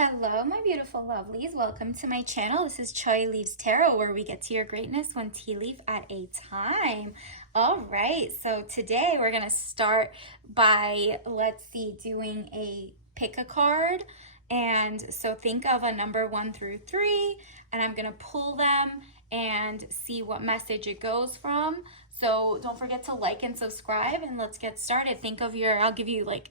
Hello, my beautiful lovelies. Welcome to my channel. This is Choi Leaves Tarot, where we get to your greatness one tea leaf at a time. All right, so today we're going to start by, doing a pick a card. And so think of a number 1 through 3, and I'm going to pull them and see what message it goes from. So don't forget to like and subscribe, and let's get started. I'll give you like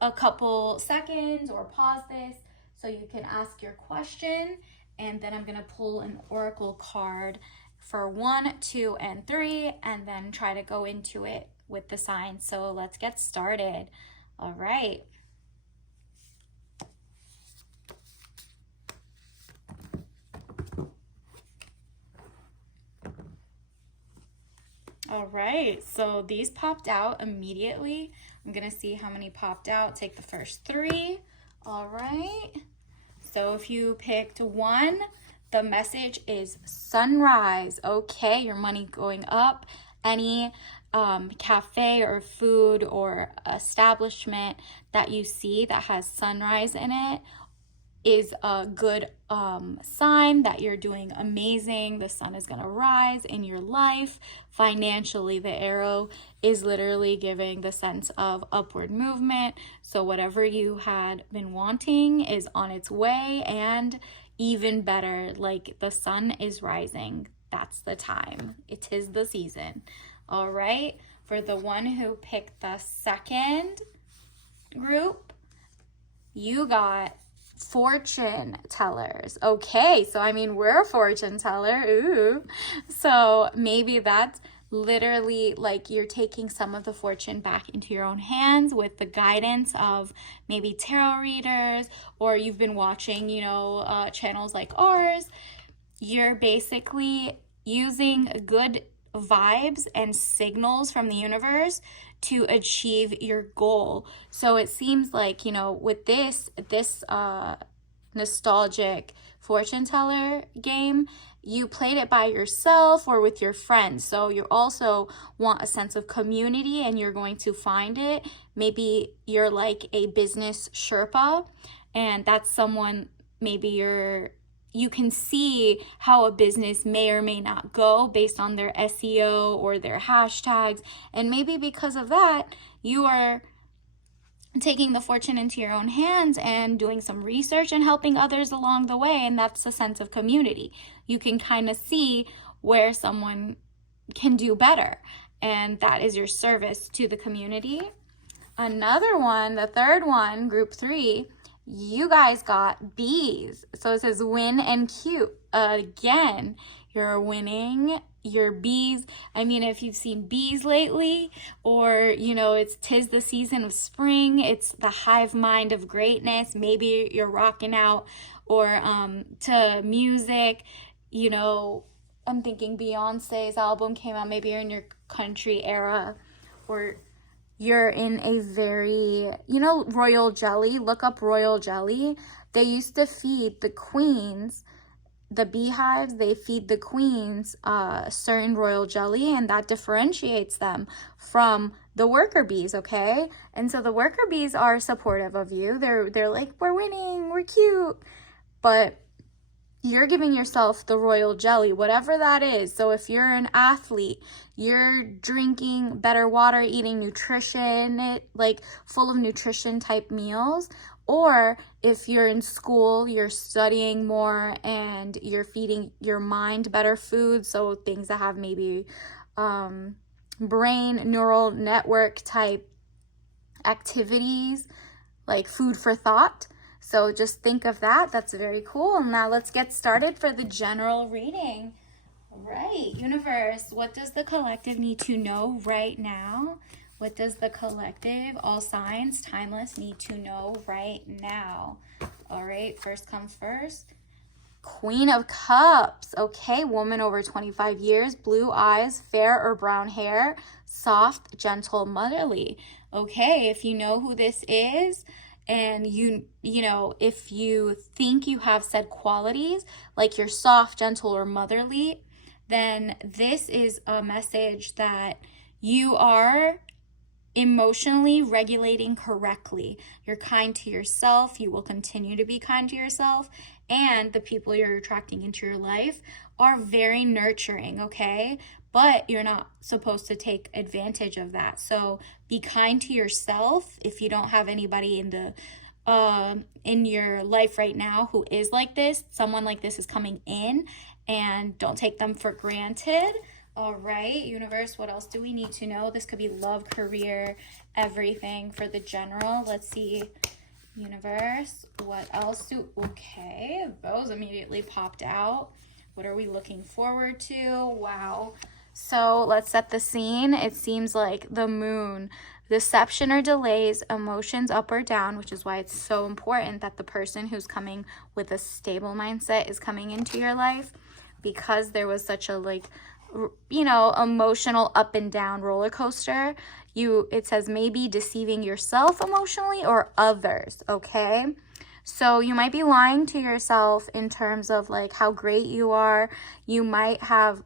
a couple seconds or pause this so you can ask your question, and then I'm going to pull an oracle card for 1, 2, and 3, and then try to go into it with the signs. So let's get started. All right. All right, so these popped out immediately. I'm gonna see how many popped out. Take the first 3. All right. So if you picked 1, the message is sunrise. Okay, your money going up. Any cafe or food or establishment that you see that has sunrise in it is a good sign that you're doing amazing. The sun is going to rise in your life. Financially, the arrow is literally giving the sense of upward movement. So whatever you had been wanting is on its way, and even better, like the sun is rising. That's the time. It is the season. All right. For the one who picked the second group, you got fortune tellers. Okay, so I mean, we're a fortune teller. Ooh. So maybe that's literally like you're taking some of the fortune back into your own hands with the guidance of maybe tarot readers, or you've been watching, channels like ours. You're basically using good vibes and signals from the universe to achieve your goal. So it seems like, with this nostalgic fortune teller game, you played it by yourself or with your friends. So you also want a sense of community, and you're going to find it. Maybe you're like a business Sherpa, and that's someone, maybe you can see how a business may or may not go based on their SEO or their hashtags. And maybe because of that, you are taking the fortune into your own hands and doing some research and helping others along the way. And that's a sense of community. You can kind of see where someone can do better, and that is your service to the community. Another one, the third one, group 3, you guys got bees. So it says win and cute. Again, you're winning your bees. I mean, if you've seen bees lately, or, it's 'tis the season of spring, it's the hive mind of greatness. Maybe you're rocking out or to music, I'm thinking Beyonce's album came out. Maybe you're in your country era, or you're in a very, royal jelly. Look up royal jelly. They used to feed the queens, the beehives, they feed the queens certain royal jelly, and that differentiates them from the worker bees, okay? And so the worker bees are supportive of you. They're like, we're winning, we're cute. But you're giving yourself the royal jelly, whatever that is. So if you're an athlete, you're drinking better water, eating nutrition, like full of nutrition type meals. Or if you're in school, you're studying more and you're feeding your mind better food. So things that have maybe brain neural network type activities, like food for thought. So just think of that. That's very cool. Now let's get started for the general reading. All right, universe, what does the collective need to know right now? What does the collective, all signs, timeless, need to know right now? All right, first comes first. Queen of Cups. Okay, woman over 25 years, blue eyes, fair or brown hair, soft, gentle, motherly. Okay, if you know who this is, and if you think you have said qualities like you're soft, gentle, or motherly, then this is a message that you are emotionally regulating correctly. You're kind to yourself. You will continue to be kind to yourself. And the people you're attracting into your life are very nurturing, okay? But you're not supposed to take advantage of that. So be kind to yourself. If you don't have anybody in your life right now who is like this, someone like this is coming in, and don't take them for granted. All right, universe, what else do we need to know? This could be love, career, everything for the general. Let's see, universe, what else okay, those immediately popped out. What are we looking forward to? Wow. So let's set the scene. It seems like the moon, deception or delays, emotions up or down, which is why it's so important that the person who's coming with a stable mindset is coming into your life, because there was such a emotional up and down roller coaster. It says maybe deceiving yourself emotionally or others, okay? So you might be lying to yourself in terms of like how great you are. You might have,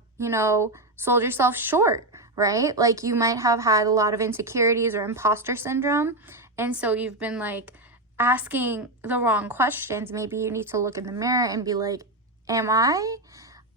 sold yourself short, right? Like you might have had a lot of insecurities or imposter syndrome. And so you've been like asking the wrong questions. Maybe you need to look in the mirror and be like, am I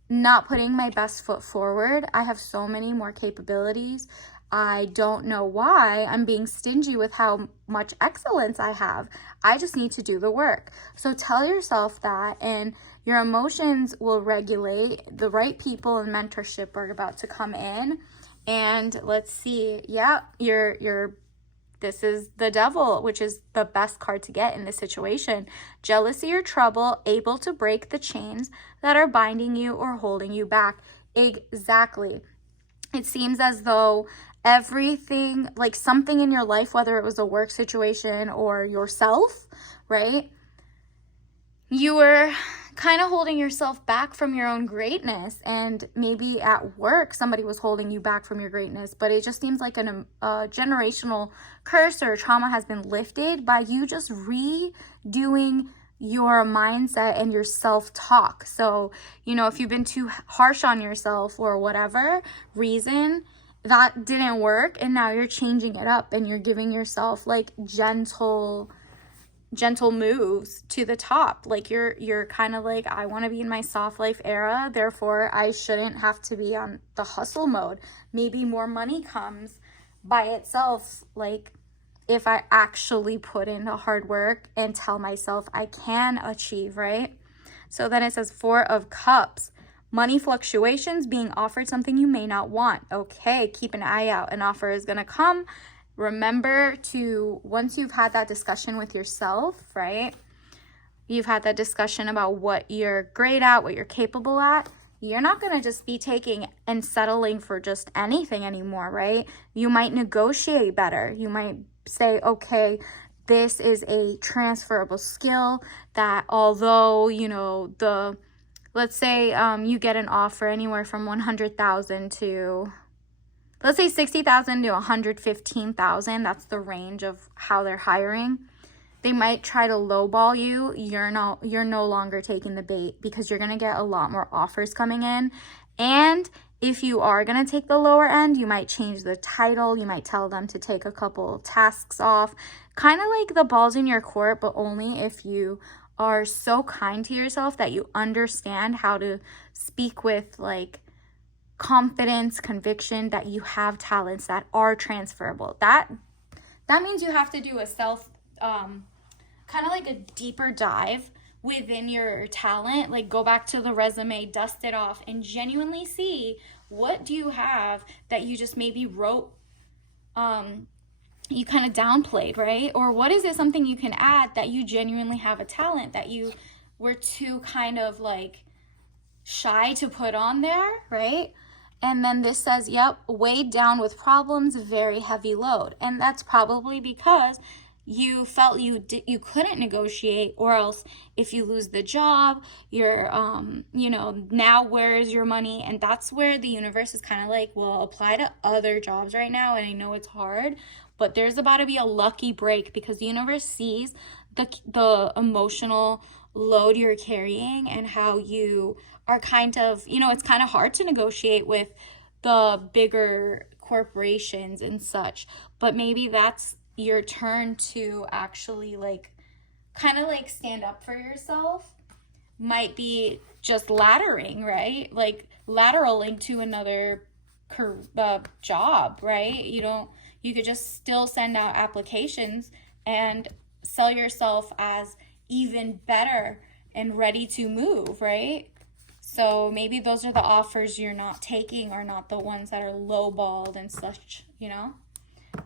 not putting my best foot forward? I have so many more capabilities. I don't know why I'm being stingy with how much excellence I have. I just need to do the work. So tell yourself that, and your emotions will regulate. The right people and mentorship are about to come in. And let's see. Yeah, this is the devil, which is the best card to get in this situation. Jealousy or trouble, able to break the chains that are binding you or holding you back. Exactly. It seems as though everything, like something in your life, whether it was a work situation or yourself, right? You were kind of holding yourself back from your own greatness, and maybe at work somebody was holding you back from your greatness, but it just seems like a generational curse or trauma has been lifted by you just redoing your mindset and your self-talk. So, if you've been too harsh on yourself or whatever reason, that didn't work, and now you're changing it up and you're giving yourself like gentle moves to the top. Like you're kind of like, I want to be in my soft life era, therefore I shouldn't have to be on the hustle mode. Maybe more money comes by itself, like if I actually put in the hard work and tell myself I can achieve, right? So then it says 4 of Cups. Money fluctuations, being offered something you may not want. Okay, keep an eye out. An offer is going to come. Remember to, once you've had that discussion with yourself, right? You've had that discussion about what you're great at, what you're capable at. You're not going to just be taking and settling for just anything anymore, right? You might negotiate better. You might say, okay, this is a transferable skill that although, let's say you get an offer anywhere from 100,000 to, let's say 60,000 to 115,000. That's the range of how they're hiring. They might try to lowball you. You're no longer taking the bait, because you're going to get a lot more offers coming in. And if you are going to take the lower end, you might change the title. You might tell them to take a couple tasks off. Kind of like the ball's in your court, but only if you are so kind to yourself that you understand how to speak with like confidence, conviction, that you have talents that are transferable. That means you have to do a self kind of like a deeper dive within your talent, like go back to the resume, dust it off, and genuinely see what do you have that you just maybe wrote, you kind of downplayed, right? Or what is it something you can add that you genuinely have a talent that you were too kind of like shy to put on there, right? And then this says, yep, weighed down with problems, very heavy load. And that's probably because you felt you couldn't negotiate, or else if you lose the job, you're, now where is your money? And that's where the universe is kind of like, well, apply to other jobs right now. And I know it's hard, but there's about to be a lucky break, because the universe sees the emotional load you're carrying and how you are kind of, it's kind of hard to negotiate with the bigger corporations and such. But maybe that's your turn to actually like kind of like stand up for yourself. Might be just laddering, right? Like lateraling to another job, right? You could just still send out applications and sell yourself as even better and ready to move, right? So maybe those are the offers you're not taking, or not the ones that are lowballed and such,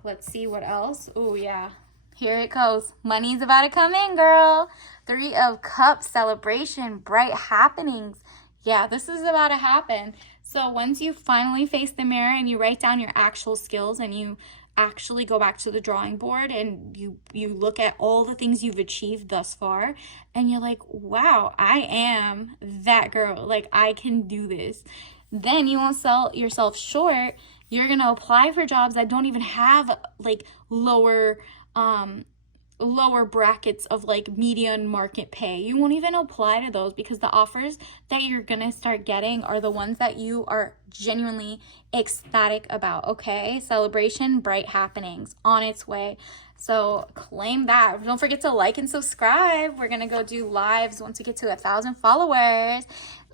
Let's see what else. Oh, yeah. Here it goes. Money's about to come in, girl. 3 of Cups, celebration, bright happenings. Yeah, this is about to happen. So once you finally face the mirror and you write down your actual skills and you actually go back to the drawing board and you look at all the things you've achieved thus far and you're like, wow, I am that girl. Like, I can do this. Then you won't sell yourself short. You're going to apply for jobs that don't even have like lower brackets of like median market pay. You won't even apply to those because the offers that you're gonna start getting are the ones that you are genuinely ecstatic about. Okay, celebration, bright happenings on its way. So claim that. Don't forget to like and subscribe. We're gonna go do lives once we get to 1,000 followers.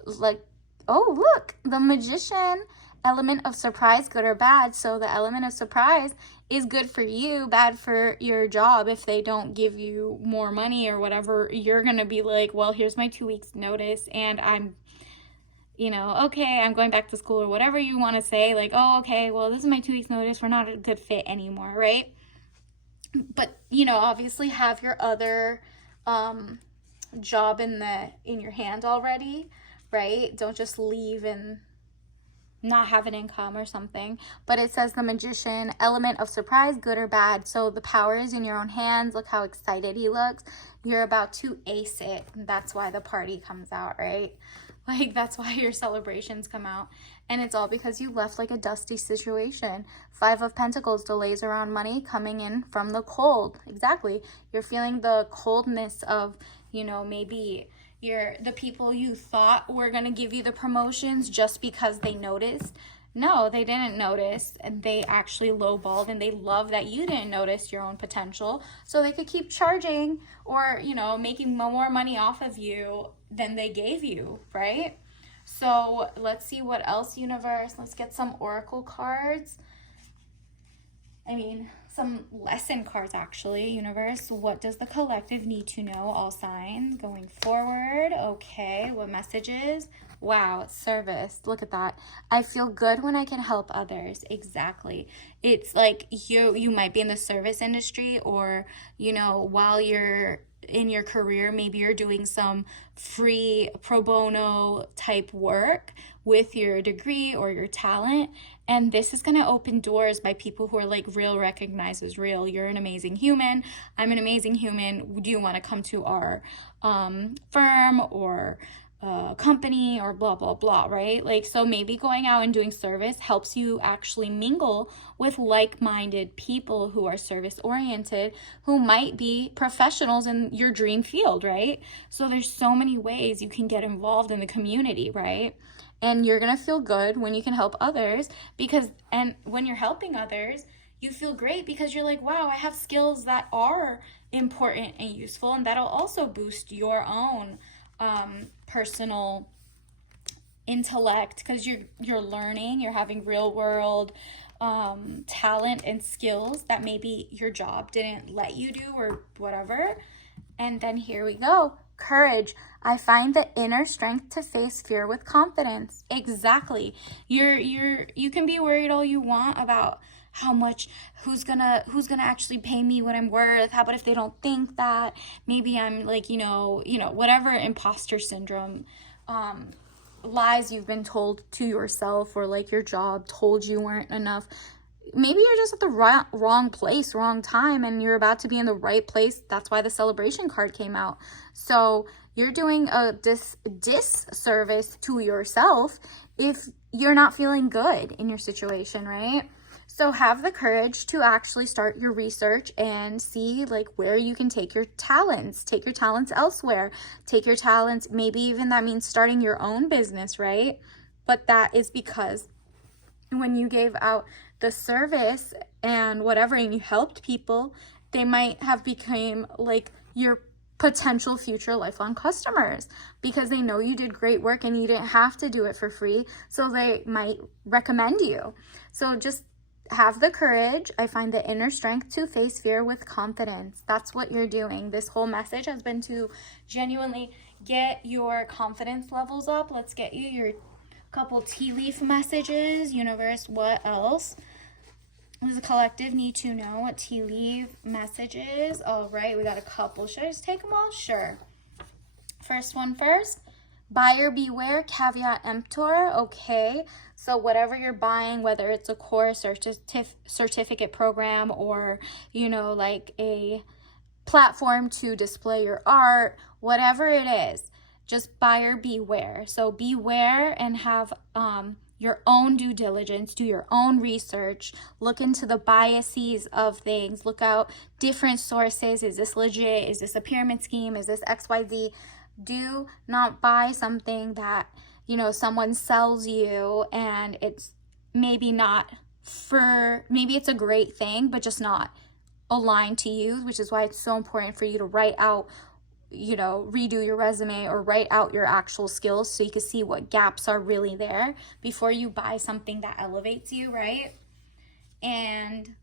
Like, oh look, the Magician. Element of surprise, good or bad. So the element of surprise is good for you, bad for your job. If they don't give you more money or whatever, you're gonna be like, well, here's my 2 weeks notice and I'm okay, I'm going back to school, or whatever you want to say. Like, oh, okay, well, this is my 2 weeks notice, we're not a good fit anymore, right? But obviously have your other job in your hand already, right? Don't just leave and not have an income or something. But it says the Magician, element of surprise, good or bad. So the power is in your own hands. Look how excited he looks. You're about to ace it. That's why the party comes out, right? Like, that's why your celebrations come out. And it's all because you left like a dusty situation. 5 of Pentacles, delays around money coming in from the cold. Exactly. You're feeling the coldness of, maybe the people you thought were going to give you the promotions just because they noticed. No, they didn't notice, and they actually lowballed, and they love that you didn't notice your own potential, so they could keep charging or, making more money off of you than they gave you, right? So let's see what else, universe. Let's get some oracle cards. Some lesson cards, actually. Universe, what does the collective need to know? All signs going forward. Okay, what messages? Wow, service. Look at that. I feel good when I can help others. Exactly. It's like you might be in the service industry, or, while you're in your career, maybe you're doing some free pro bono type work with your degree or your talent, and this is going to open doors by people who are like, real recognizes real. You're an amazing human. I'm an amazing human. Do you want to come to our firm or company or blah blah blah, right? Like, so maybe going out and doing service helps you actually mingle with like-minded people who are service oriented, who might be professionals in your dream field, right? So there's so many ways you can get involved in the community, right? And you're gonna feel good when you can help others, and when you're helping others, you feel great because you're like, wow, I have skills that are important and useful, and that'll also boost your own personal intellect, because you're learning, you're having real world talent and skills that maybe your job didn't let you do or whatever. And then here we go. Courage. I find the inner strength to face fear with confidence. Exactly. You can be worried all you want about how much, who's gonna actually pay me what I'm worth. How about if they don't think that? Maybe I'm like, whatever imposter syndrome, lies you've been told to yourself, or like your job told you weren't enough. Maybe you're just at the wrong place, wrong time, and you're about to be in the right place. That's why the celebration card came out. So you're doing a disservice to yourself if you're not feeling good in your situation, right? So have the courage to actually start your research and see like where you can take your talents elsewhere, take your talents. Maybe even that means starting your own business, right? But that is because when you gave out the service and whatever, and you helped people, they might have become like your potential future lifelong customers because they know you did great work and you didn't have to do it for free. So they might recommend you. So just have the courage. I find the inner strength to face fear with confidence. That's what you're doing. This whole message has been to genuinely get your confidence levels up. Let's get you your couple tea leaf messages. Universe, what else does the collective need to know? What tea leaf messages? All right, we got a couple. Should I just take them all? Sure. First one first. Buyer beware, caveat emptor. Okay, so whatever you're buying, whether it's a course or certificate program, or like a platform to display your art, whatever it is, just buyer beware. So beware and have your own due diligence, do your own research, look into the biases of things, look out different sources. Is this legit? Is this a pyramid scheme? Is this XYZ? Do not buy something that, someone sells you and it's maybe it's a great thing, but just not aligned to you, which is why it's so important for you to write out, redo your resume or write out your actual skills so you can see what gaps are really there before you buy something that elevates you, right? And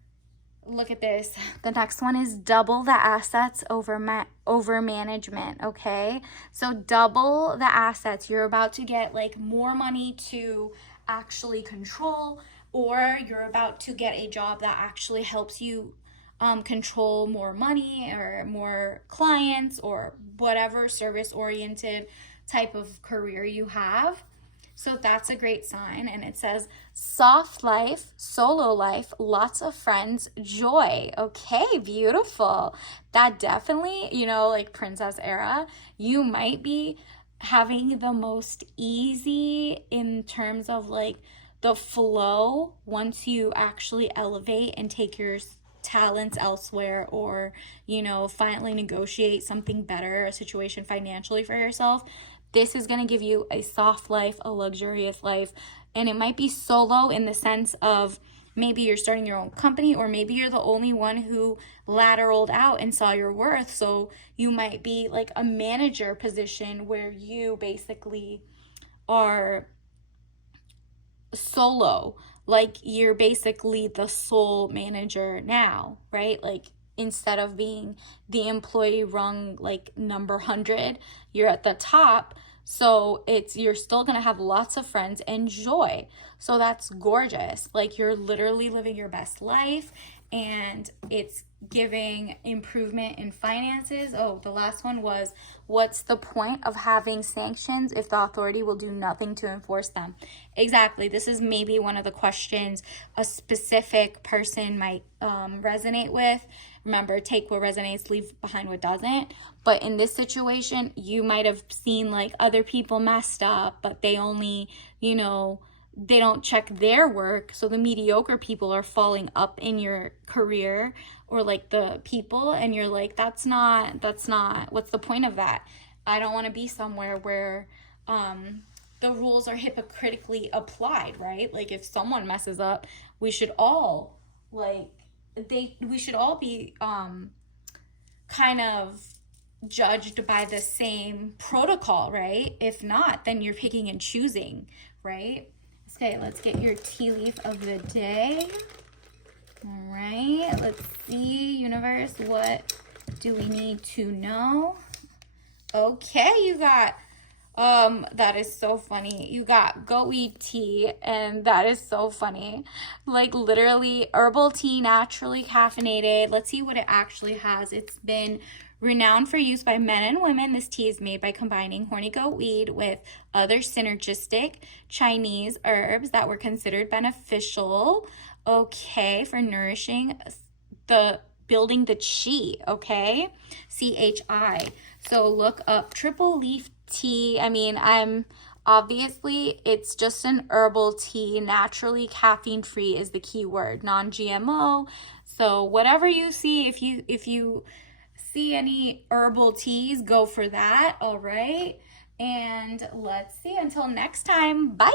look at this. The next one is double the assets over management, okay? So double the assets. You're about to get like more money to actually control, or you're about to get a job that actually helps you control more money or more clients or whatever service-oriented type of career you have. So that's a great sign. And it says soft life, solo life, lots of friends, joy. Okay, beautiful. That definitely, like princess era, you might be having the most easy in terms of like the flow once you actually elevate and take your talents elsewhere, or finally negotiate something better, a situation financially for yourself. This is going to give you a soft life, a luxurious life, and it might be solo in the sense of maybe you're starting your own company, or maybe you're the only one who lateraled out and saw your worth. So you might be like a manager position where you basically are solo, like you're basically the sole manager now, right? Like instead of being the employee rung like number 100, you're at the top. So you're still gonna have lots of friends and joy. So that's gorgeous. Like you're literally living your best life, and it's giving improvement in finances. Oh, the last one was, what's the point of having sanctions if the authority will do nothing to enforce them? Exactly. This is maybe one of the questions a specific person might resonate with. Remember, take what resonates, leave behind what doesn't. But in this situation, you might have seen like other people messed up, but they only, they don't check their work. So the mediocre people are falling up in your career, or like the people, and you're like, that's not, what's the point of that? I don't want to be somewhere where the rules are hypocritically applied, right? Like if someone messes up, we should all we should all be kind of judged by the same protocol, right? If not, then you're picking and choosing, right? Okay, let's get your tea leaf of the day. All right, let's see, universe, what do we need to know? Okay, you got, that is so funny. You got go eat tea, and that is so funny. Like literally herbal tea, naturally caffeinated. Let's see what it actually has. It's been renowned for use by men and women. This tea is made by combining horny goat weed with other synergistic Chinese herbs that were considered beneficial, okay, for nourishing building the chi, okay? CHI. So look up triple leaf tea. I mean, obviously it's just an herbal tea, naturally caffeine free is the key word, non-GMO. So whatever you see, if you see any herbal teas, go for that. All right, and let's see, until next time, bye.